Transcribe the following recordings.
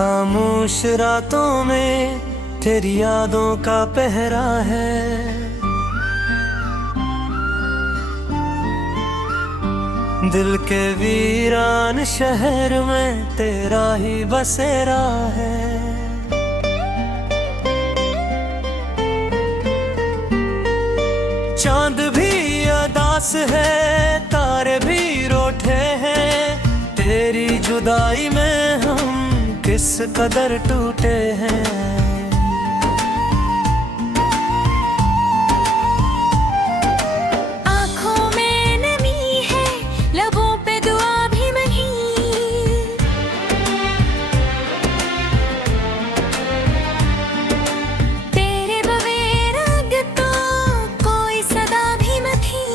खामोश रातों में तेरी यादों का पहरा है। दिल के वीरान शहर में तेरा ही बसेरा है। चांद भी अदास है, तारे भी रोठे हैं, तेरी जुदाई में हम किस कदर टूटे हैं। आँखों में नमी है, लबों पे दुआ भी नहीं। तेरे बगैर अब तो कोई सदा भी मथी।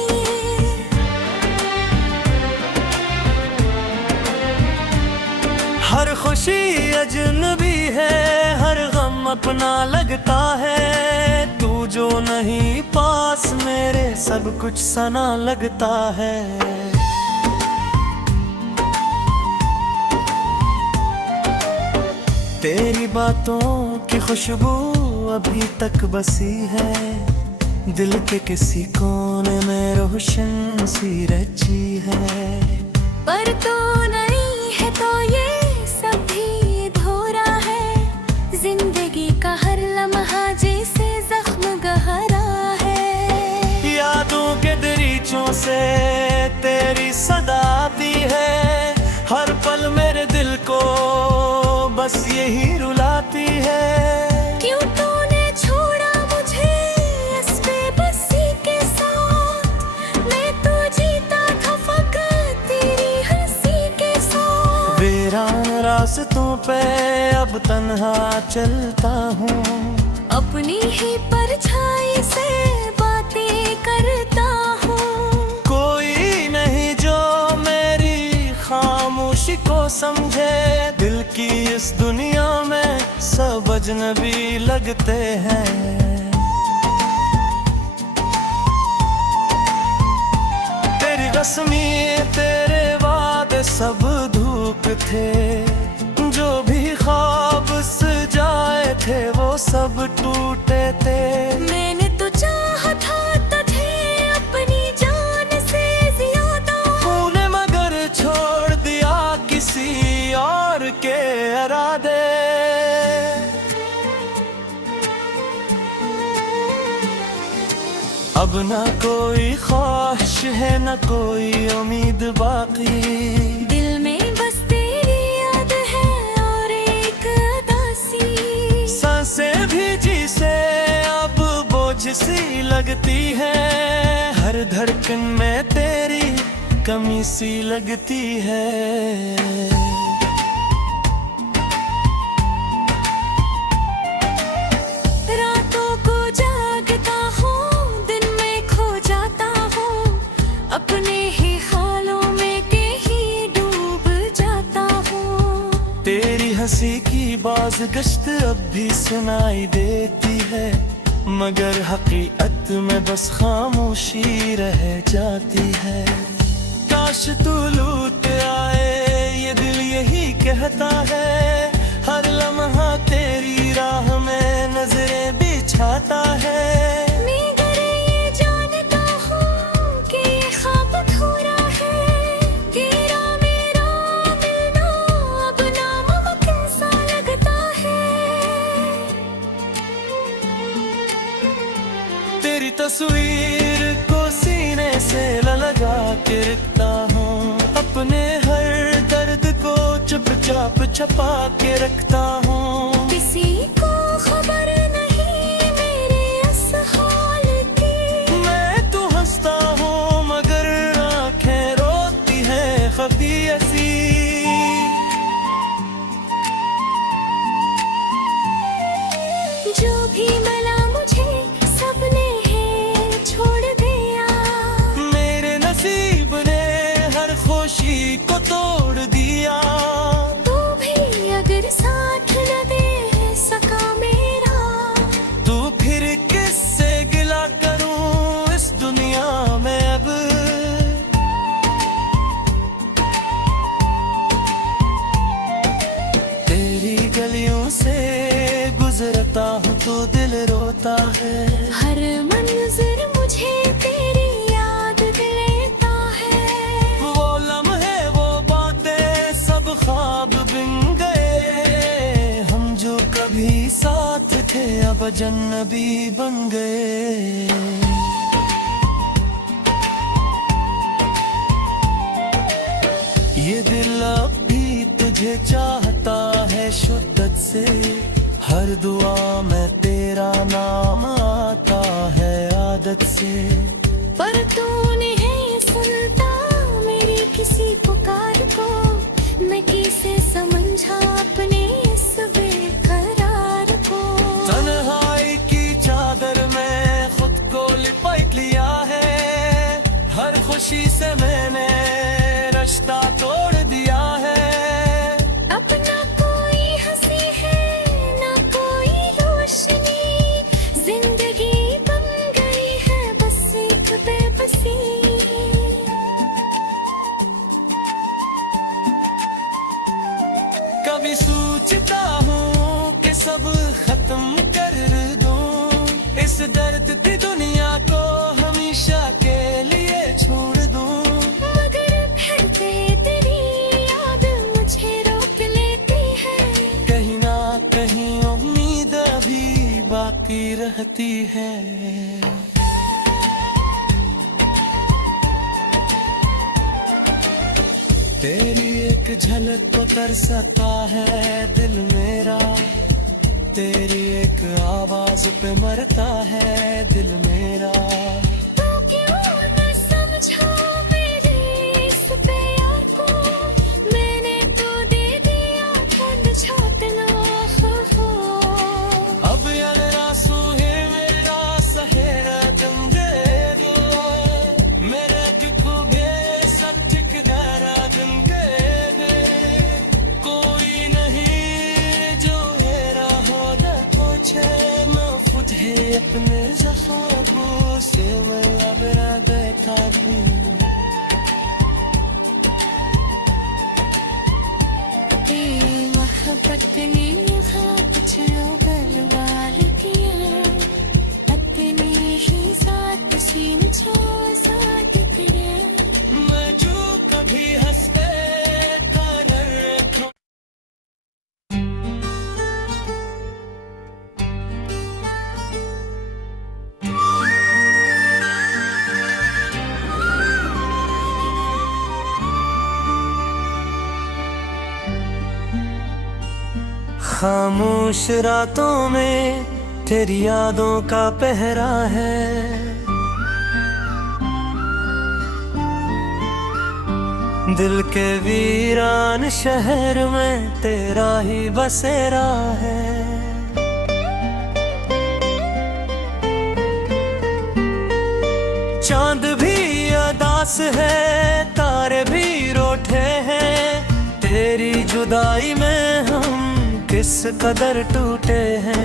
हर खुशी अजनबी है, हर गम अपना लगता है। तू जो नहीं पास मेरे सब कुछ सना लगता है। तेरी बातों की खुशबू अभी तक बसी है, दिल के किसी कोने में रोशन सी रची है। पर तू नहीं है तो ये जिंदगी का हर लम्हा जैसे जख्म गहरा है। यादों के दरीचों से तेरी सदा आती है, हर पल मेरे दिल को बस यही रुलाती है। क्यों तूने छोड़ा मुझे इस बेबसी के साथ, मैं तो जीता था फकत तेरी हंसी के साथ। वीरान रास्तों पे अब तन्हा चलता हूँ, अपनी ही परछाई से बातें करता हूँ। कोई नहीं जो मेरी खामोशी को समझे। दिल की इस दुनिया में सब अजनबी लगते हैं। तेरी रस्मी तेरे वादे सब धूप थे, जो भी ख्वाब सजाए थे वो सब टूटे थे। मैंने तो चाहा था तुझे अपनी जान से ज्यादा, तूने मगर छोड़ दिया किसी और के इरादे। अब ना कोई ख्वाहिश है ना कोई उम्मीद बाकी। दिल में बस तेरी याद है और एक उदासी। सांसें भी जी से अब बोझ सी लगती है, हर धड़कन में तेरी कमी सी लगती है। रातों को जागता हूँ, दिन में खो जाता हूँ, अपने ही ख्यालों में कहीं डूब जाता हूँ। तेरी हंसी की बाज़गश्त अब भी सुनाई देती है, मगर हकीकत में बस खामोशी रह जाती है। काश तू लौट आए ये दिल यही कहता है, हर लम्हा तेरी राह में नजरें बिछाता है। मगर ये जानता हूँ कि ये ख्वाब अधूरा है, तेरा मेरा मिलना अब नामुमकिन सा लगता है। तेरी तस्वीर को सीने से लगा के रखता हूँ, अपने हर दर्द को चुपचाप छपा के रखता हूँ। किसी को खबर नहीं मेरे इस हाल की, मैं तो हंसता हूँ मगर आंखें रोती हैं खफी ऐसी। जो भी मिला मुझे सबने है छोड़ दिया, मेरे नसीब ने हर खुशी को तोड़ दिया। तू भी अगर साथ न दे सका मेरा, दिल रोता है। हर मंज़र मुझे तेरी याद दिलाता है। वो लम्हे वो बातें सब ख्वाब बिन गए, हम जो कभी साथ थे अब अजनबी बन गए। ये दिल अब भी तुझे चाहता है शिद्दत से, हर दुआ में तेरा नाम आता है आदत से। पर तू नहीं सुनता मेरी किसी पुकार को, मैं कैसे समझा अपने इस बेकरार को। तन्हाई की चादर में खुद को लिपट लिया है, हर खुशी से मैंने रिश्ता तोड़ दिया है। अपना कोई हंसी है ना कोई रोशनी, जिंदगी बन गई है बस एक बेबसी। कभी सोचता हूँ कि सब खत्म कर दूं, इस दर्द की दुनिया को हमेशा के लिए छोड़ दूं। मगर फिर से तेरी याद मुझे रोक लेती है, कहीं ना कहीं उम्मीद अभी बाकी रहती है। तेरी एक झलक को तरसता है दिल मेरा, तेरी एक आवाज पे मरता है दिल मेरा। तू क्यों न समझा मेरे इस प्यार को, मैंने तो दे दिया ठंड छाटना हो। अब अगर आंसू है मेरा सहेरा तुम दे दो, मेरे दुखों के सब ठिकदारा तुम दे दे। कोई नहीं जो हेरा हो न पूछे, महफूज है अपने ज़ख्मों को से मैं अब ना बैठा हूँ। तेरी मोहब्बत ने ख्वाब जो बर्बाद किया, अपनी ही साथ सीन जो साथ फिरे। मैं जो कभी हंसते कर रखूं। खामोश रातों में तेरी यादों का पहरा है, दिल के वीरान शहर में तेरा ही बसेरा है। चांद भी अदास है, तारे भी रोठे हैं, तेरी जुदाई में हम किस कदर टूटे हैं।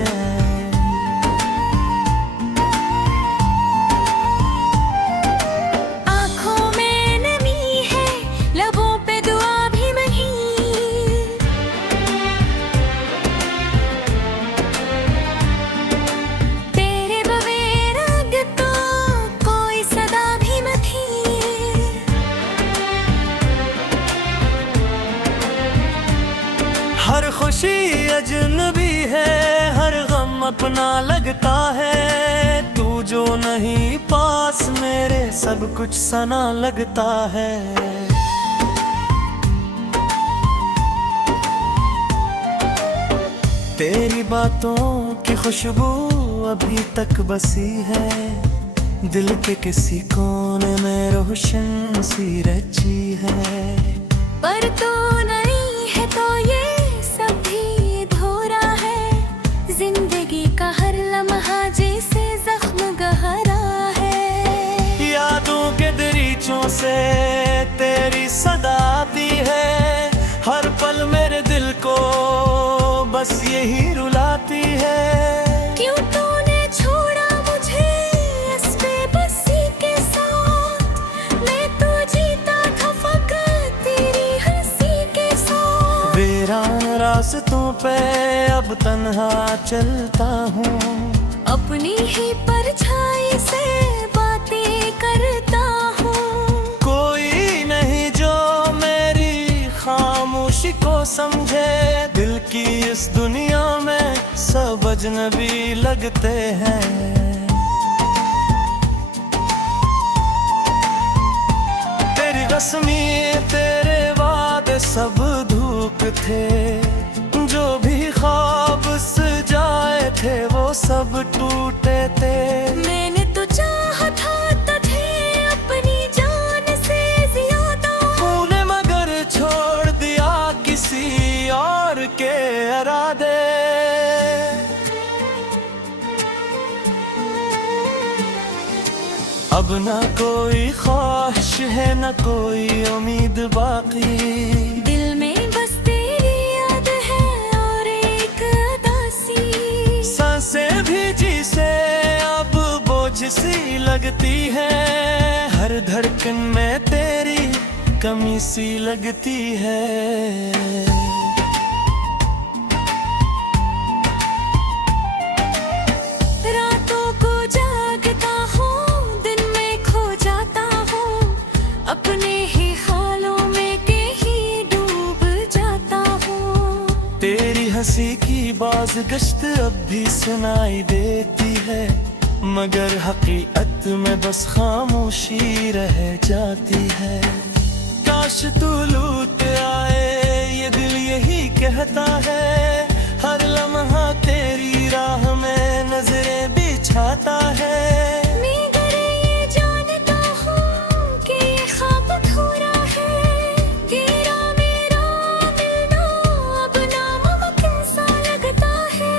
आँखों में नमी है, लबों पे दुआ भी नहीं, तेरे बगैर अब तो कोई सदा भी मथी। हर खुशी अजनबी है, हर गम अपना लगता है, तू जो नहीं पास मेरे सब कुछ सना लगता है। तेरी बातों की खुशबू अभी तक बसी है, दिल के किसी कोने में रोशन सी रची है। पर तू नहीं है तो ये सब भी अधूरा है, जिंदगी का हर लम्हा जैसे जख्म गहरा है। यादों के दरीचों से तेरी सदा आती है, हर पल मेरे दिल को बस यही रुलाती है। क्यों तूने छोड़ा मुझे इस बेबसी के साथ, मैं तो जीता था फकत तेरी हंसी के साथ। वीरान रास्तों पे अब तन्हा चलता हूँ, अपनी ही परछाई से बातें करता हूँ। कोई नहीं जो मेरी खामोशी को समझे, दिल की इस दुनिया में सब अजनबी लगते हैं। तेरी रस्मी तेरे वादे सब धूप थे, जो भी ख्वाब सजाए थे वो सब टूटे थे। मैंने तो चाहा था तुझे अपनी जान से ज्यादा, तूने मगर छोड़ दिया किसी और के इरादे। अब ना कोई ख्वाहिश है न कोई उम्मीद बाकी, दिल में बस तेरी याद है और एक उदासी। सांसें भी जी से अब बोझ सी लगती है, हर धड़कन में तेरी कमी सी लगती है। रातों को जागता हूँ, दिन में खो जाता हूँ, अपने ही ख्यालों में कहीं डूब जाता हूँ। तेरी हंसी की बाज़गश्त अब भी सुनाई देती है, मगर हकीकत में बस खामोशी रह जाती है। काश तू लौट आए ये दिल यही कहता है, हर लम्हा तेरी राह में नजरें बिछाता है। मगर ये जानता हूँ कि ये ख्वाब अधूरा है, तेरा मेरा मिलना अब नामुमकिन सा लगता है।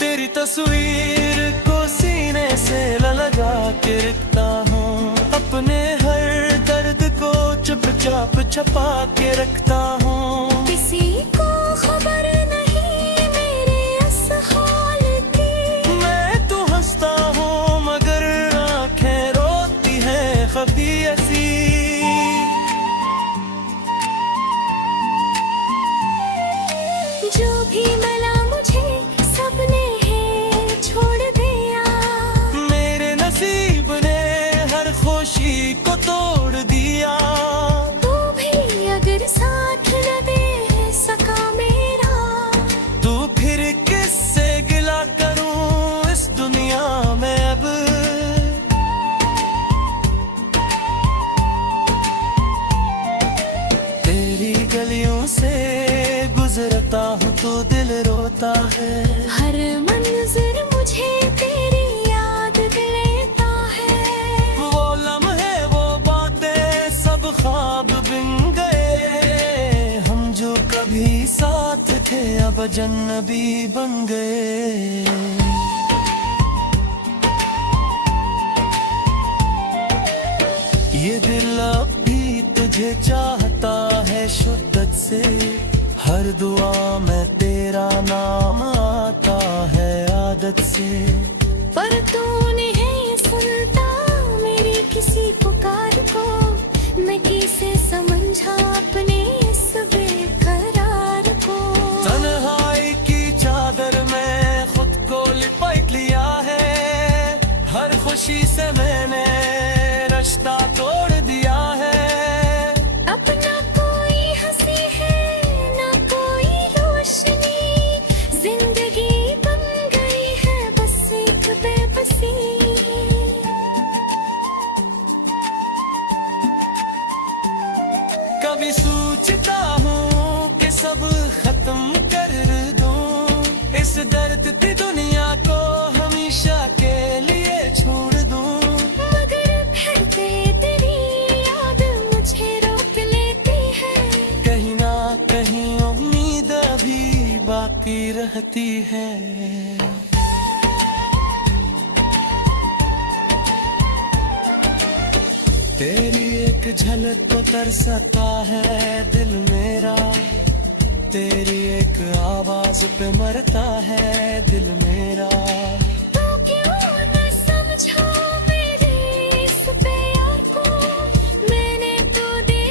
तेरी तस्वीर को सीने से लगा के रखता हूँ, अपने हर दर्द को चुपचाप छपा के रखता हूँ। किसी को खबर नहीं मेरे इस हाल की, मैं तो हंसता हूँ मगर आंखें रोती हैं खफी ऐसी। जो भी मिला मुझे सबने है छोड़ दिया, मेरे नसीब ने हर खुशी को तोड़ दिया। तू भी अगर साथ न दे सका मेरा, तू फिर किससे गिला करूं इस दुनिया में अब। तेरी गलियों से गुजरता हूँ तो दिल रोता है, हर मंजिल मुझे तेरी याद दिलाता है। वो लम्हे वो बातें सब ख्वाब बिन गए, हम जो कभी साथ थे अब अजनबी बन गए। ये दिल अब भी तुझे चाहता है शिद्दत से, हर दुआ में तेरा नाम आता है आदत से। पर तू नहीं सुनता मेरी किसी पुकार को, मैं कैसे समझा अपने इस बेकरार को। तन्हाई की चादर में खुद को लिपट लिया है, हर खुशी से मैंने रिश्ता तोड़ दिया है। अपना कोई हंसी है ना कोई रोशनी, जिंदगी बन गई है बस एक बेबसी। कभी सोचता हूँ कि सब खत्म कर दूं, इस दर्द की दुनिया को हमेशा के लिए छोड़ दूं। मगर फिर तेरी याद मुझे रोक लेती है, कहीं ना कहीं उम्मीद अभी बाकी रहती है। तेरी एक झलक को तरसता है दिल मेरा, तेरी एक आवाज पे मरता है दिल मेरा। तू क्यों न समझा मेरे इस प्यार को, मैंने तो दे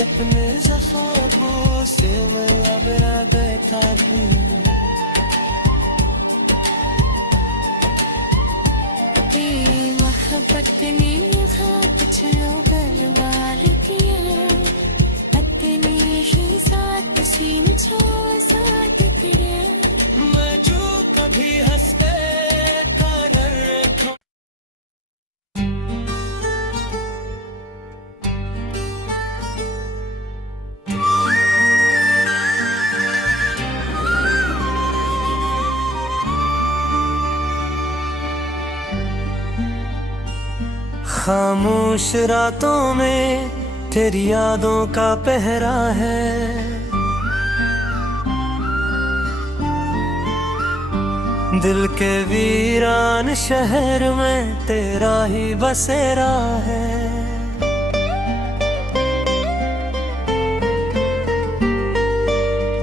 अपने ज़ख्मों से मैं अब आ गया था भूल। मोहब्बत ने ख्वाब छो गलवार किया अपने ही साथ सीन छो साथ तेरे मैं जो कभी हंसते कर रखूं। खामोश रातों में तेरी यादों का पहरा है, दिल के वीरान शहर में तेरा ही बसेरा है।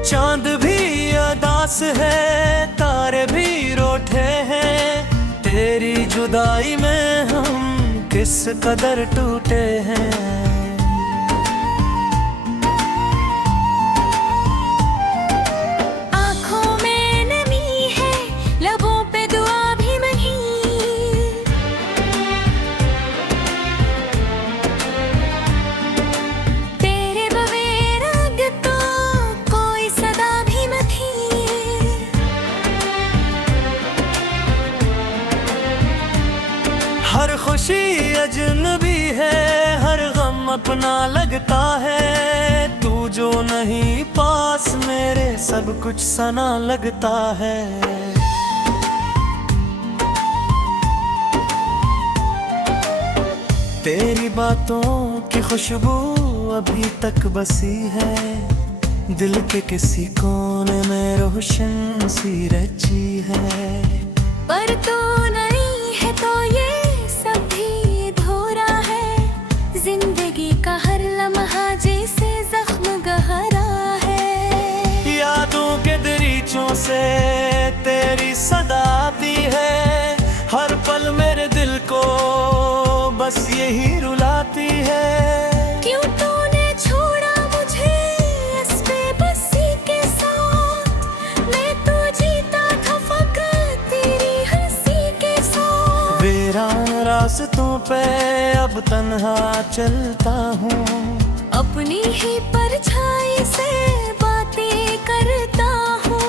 चांद भी अदास है, तारे भी रोठे हैं, तेरी जुदाई में हम किस कदर टूटे हैं। आँखों में नमी है, लबों पे दुआ भी नहीं, तेरे बगैर अब तो कोई सदा भी मथी। हर खुशी अजनबी है, हर गम अपना लगता है, तू जो नहीं पास मेरे सब कुछ सना लगता है। तेरी बातों की खुशबू अभी तक बसी है, दिल के किसी कोने में रोशन सी रची है। पर तू नहीं है तो ये सब भी धोरा है, जिंदगी का हर लम्हा जैसे जख्म गहरा है। यादों के दरीचों से तेरी सदा आती है, हर पल मेरे दिल को बस यही रुलाती है। क्यों तूने छोड़ा मुझे इस बेबसी के साथ, मैं तो जीता था फकत तेरी हंसी के साथ। वीरान रास्तों पे अब तन्हा चलता हूँ, अपनी ही परछाई से बातें करता हूँ।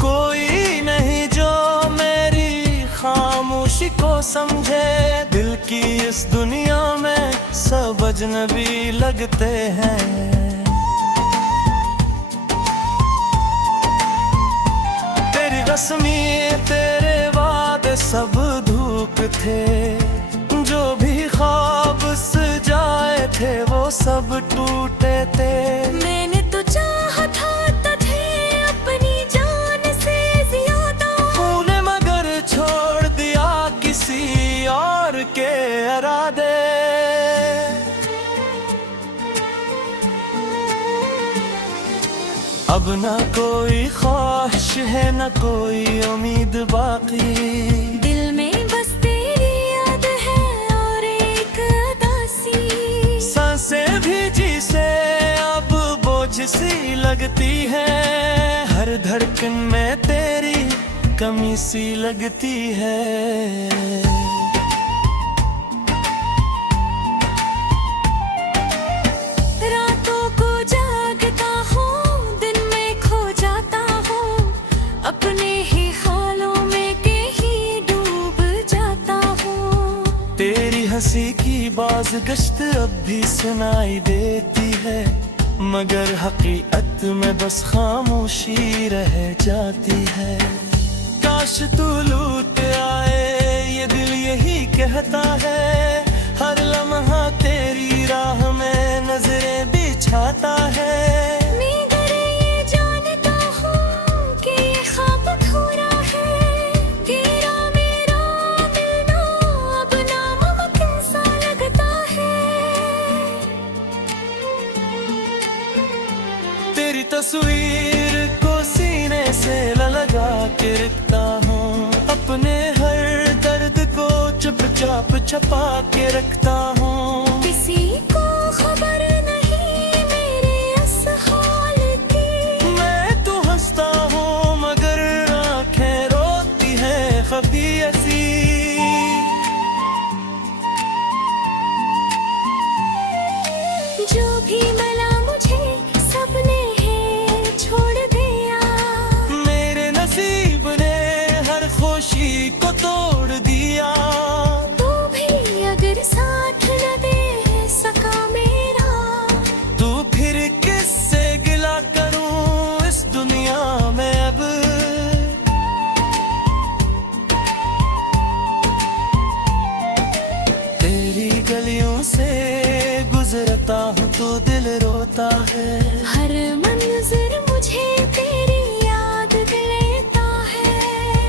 कोई नहीं जो मेरी खामोशी को समझे, दिल की इस दुनिया में सब अजनबी लगते हैं। तेरी रस्मी तेरे वादे सब धूप थे, जो भी ख्वाब सजाए थे वो सब टूटे थे। मैंने तो चाहा था तुझे अपनी जान से ज्यादा, तूने मगर छोड़ दिया किसी और के इरादे। अब ना कोई ख्वाहिश है ना कोई उम्मीद बाकी, दिल में बस तेरी याद है और एक उदासी। सांसें भी जी से अब बोझ सी लगती है, हर धड़कन में तेरी कमी सी लगती है। रातों को जागता हूँ, दिन में खो जाता हूँ, अपने ही ख्यालों में कहीं डूब जाता हूँ। तेरी हंसी की बाज़गश्त अब भी सुनाई देती है, मगर हकीकत में बस खामोशी रह जाती है। काश तू लौट आए ये दिल यही कहता है, हर लम्हा तेरी राह में नजरें बिछाता है। मगर ये जानता हूँ कि ये ख्वाब अधूरा है, तेरा मेरा मिलना अब नामुमकिन सा लगता है। तेरी तस्वीर को सीने से लगा के रखता हूँ, अपने हर दर्द को चुपचाप छपा के रखता हूँ। किसी को खबर नहीं दिल रोता है। हर मंज़िल मुझे तेरी याद दिलाता है।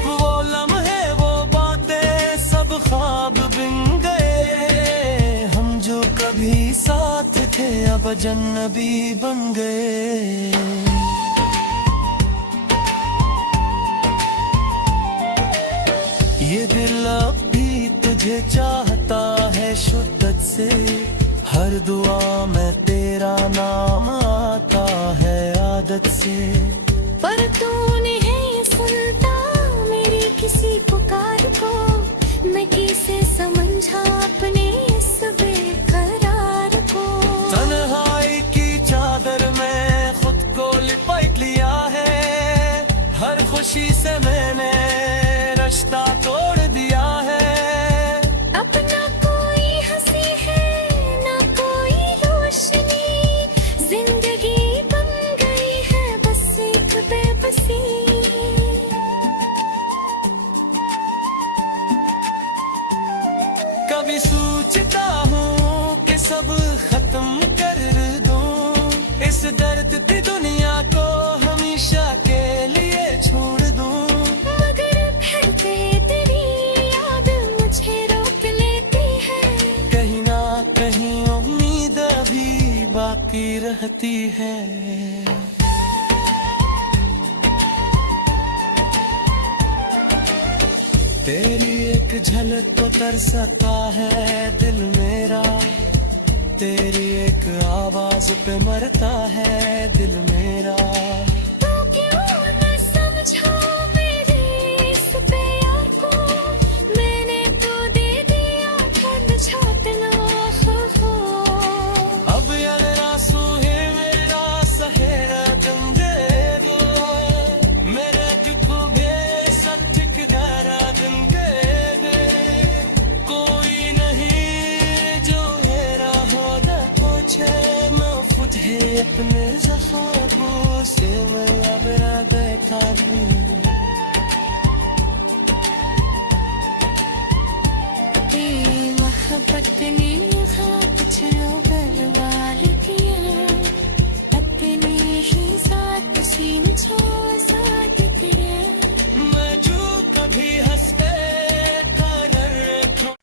वो लम्हे वो बातें सब ख्वाब बिन गए, हम जो कभी साथ थे अब अजनबी बन गए। ये दिल अब भी तुझे चाहता है शिद्दत से, हर दुआ में तेरा नाम आता है आदत से। पर तू नहीं सुनता मेरी किसी पुकार को, मैं कैसे समझा अपने इस बेकरार को। तन्हाई की चादर में खुद को लिपट लिया है, हर खुशी से मैंने रिश्ता तोड़ दिया है। अपना कोई हंसी है ना कोई रोशनी, जिंदगी बन गई है बस एक बेबसी। कभी सोचता हूँ कि सब खत्म कर दूं, इस दर्द की दुनिया को हमेशा के लिए छोड़ दूं। मगर फिर तेरी याद मुझे रोक लेती है, कहीं ना कहीं उम्मीद अभी बाकी रहती है। तेरी एक झलक को तरसता है दिल मेरा, तेरी एक आवाज पे मरता है दिल मेरा। तू क्यों न समझा मेरे इस प्यार को, मैंने तो दे दिया ठंड छाटना खो। अब अगर आंसू है मेरा सहेरा तुम दे दो, मेरे दुख भे सच दारा तुम दे दे। कोई नहीं जो मेरा हो न पूछे, महफूज है अपने ज़ख्मों से मैं अब देखा दूं। तेरी मोहब्बत ने खाक छो बर्बाद किया, अपने ही साथ सीन छो साथ किया। मैं जो कभी हंसते कर रखूं।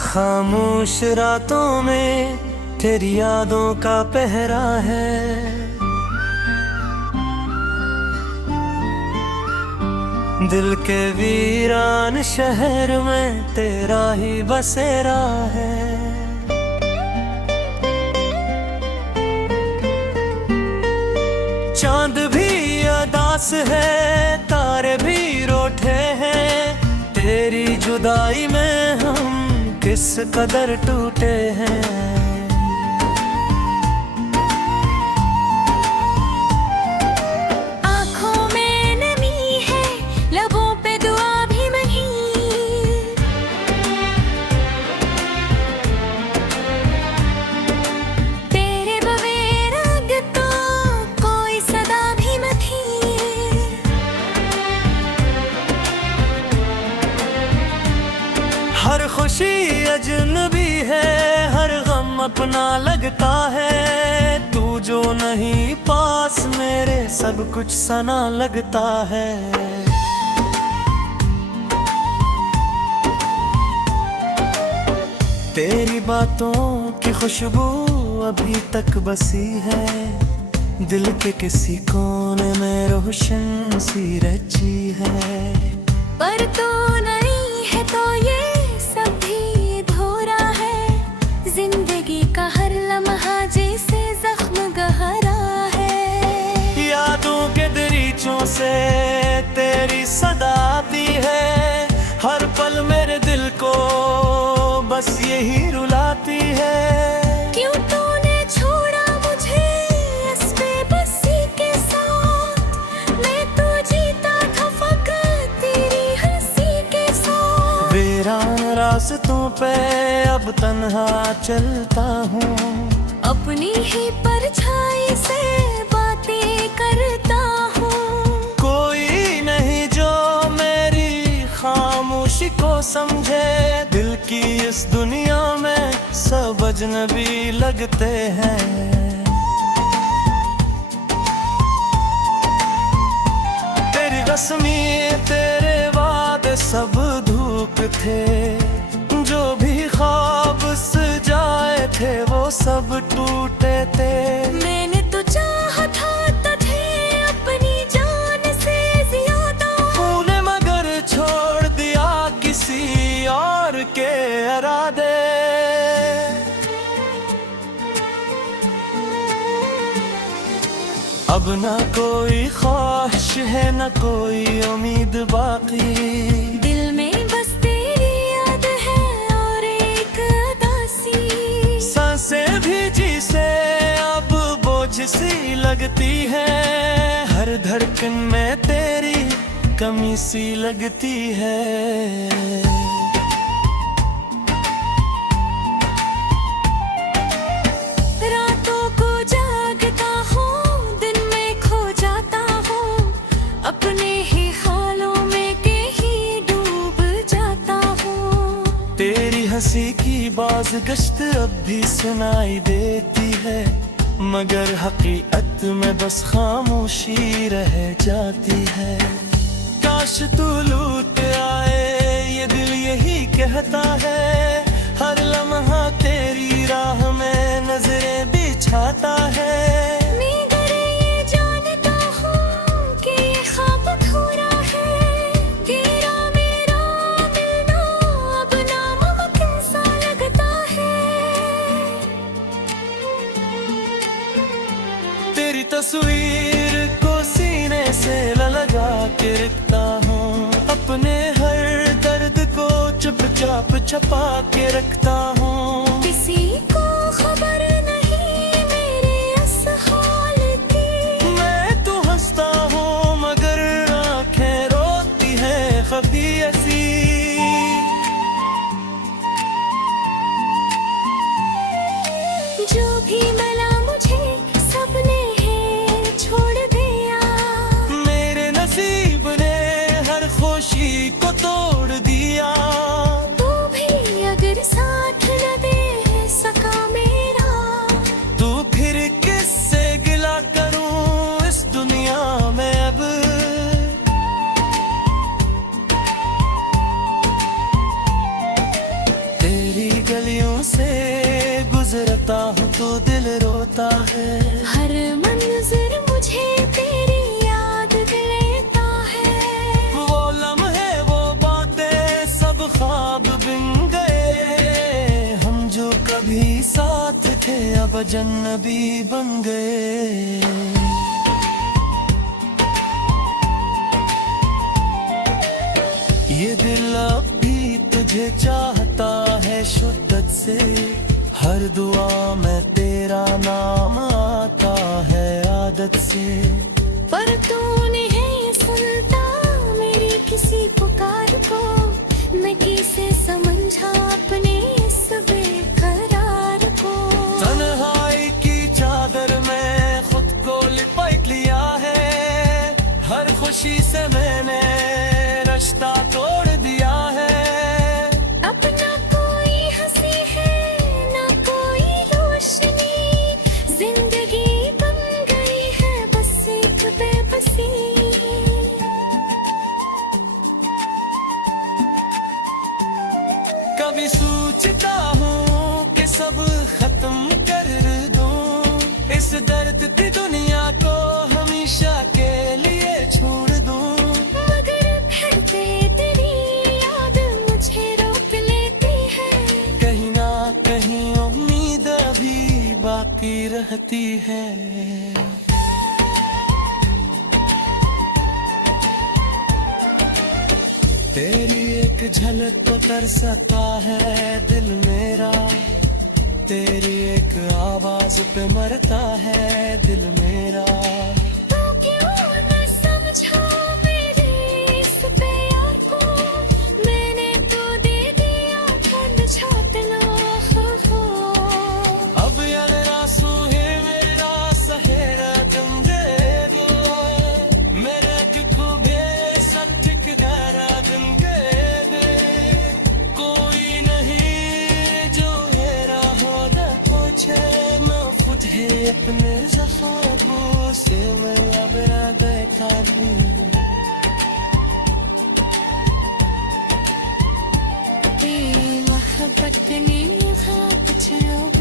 खामोश रातों में तेरी यादों का पहरा है, दिल के वीरान शहर में तेरा ही बसेरा है। चांद भी अदास है, तारे भी रोठे हैं, तेरी जुदाई में हम किस कदर टूटे हैं। आँखों में नमी है, लबों पे दुआ भी नहीं, तेरे बगैर अब तो कोई सदा भी नहीं। हर खुशी अजनबी है, हर गम अपना लगता है, तू जो नहीं पास मेरे सब कुछ सना लगता है। तेरी बातों की खुशबू अभी तक बसी है, दिल के किसी कोने में रोशन सी रची है। पर तू नहीं है तो ये सब भी अधूरा है, जिंदगी का हर लम्हा जैसे जख्म गहरा है। यादों के दरीचों से तेरी सदा आती है, हर पल मेरे दिल को बस यही रुलाती है। क्यों तूने छोड़ा मुझे इस बेबसी के साथ, मैं तो जीता था फकत तेरी हंसी के साथ। वीरान रास्तों पे अब तन्हा चलता हूँ, अपनी ही परछाई से बातें करता हूँ। कोई नहीं जो मेरी खामोशी को समझे, दिल की इस दुनिया में सब अजनबी लगते हैं। तेरी रस्मी तेरे वादे सब धूप थे, जो भी ख्वाब सजाए थे वो सब टूटे थे। मैंने तो चाहा था तुझे अपनी जान से ज्यादा, तूने मगर छोड़ दिया किसी और के इरादे। अब ना कोई ख्वाहिश है न कोई उम्मीद बाकी, दिल में बस तेरी याद है और एक उदासी। सांसें भी जी से अब बोझ सी लगती है, हर धड़कन में तेरी कमी सी लगती है। रातों को जागता हूँ, दिन में खो जाता हूँ, अपने ही ख्यालों में कहीं डूब जाता हूँ। तेरी हंसी की बाज़गश्त अब भी सुनाई देती है, मगर हकीकत में बस खामोशी रह जाती है। काश तू लौट आए ये दिल यही कहता है, हर लम्हा तेरी राह में नजरें बिछाता है। मगर ये जानता हूँ कि ये ख्वाब अधूरा है, तेरा मेरा मिलना अब नामुमकिन सा लगता है। तेरी तस्वीर को सीने से लगा के रखता हूँ, अपने हर दर्द को चुपचाप छपा के रखता हूँ। किसी को खबर नहीं मेरे इस हाल की, मैं तो हंसता हूँ मगर आंखें रोती है खफी ऐसी। जो भी मिला मुझे सबने है छोड़ दिया, मेरे नसीब ने हर खुशी को तोड़ दिया। तू भी अगर साथ न दे सका मेरा, तू फिर किससे गिला करूं इस दुनिया में अब। तेरी गलियों से गुजरता हूँ तो दिल रोता है, हर मंजर मुझे तेरी याद दिलाता है। वो लम्हे वो बातें सब ख्वाब बिन गए, हम जो कभी साथ थे अब अजनबी बन गए। ये दिल अब भी तुझे चाहता है शिद्दत से, हर दुआ में तेरा नाम आता है आदत से। पर तू नहीं सुनता मेरी किसी पुकार को, मैं कैसे समझा अपने इस बेकरार को। तन्हाई की चादर में खुद को लिपट लिया है, हर खुशी से मैंने रिश्ता तोड़ दिया है। अपना कोई हंसी है ना कोई रोशनी, जिंदगी बन गई है बस एक बेबसी। कभी सोचता हूँ कि सब खत्म कर दूं, इस दर्द की दुनिया को हमेशा के लिए छोड़ दूं। मगर फिर से तेरी याद मुझे रोक लेती है, कहीं ना कहीं उम्मीद अभी बाकी रहती है। तेरी एक झलक को तरसता है दिल मेरा, तेरी एक आवाज पे मरता है दिल मेरा। तू क्यों न समझा मेरे इस प्यार को, मैंने तो अपने ज़फ़ों से मैं अब बैठा हूँ मोहब्बत ने ख्वाब छो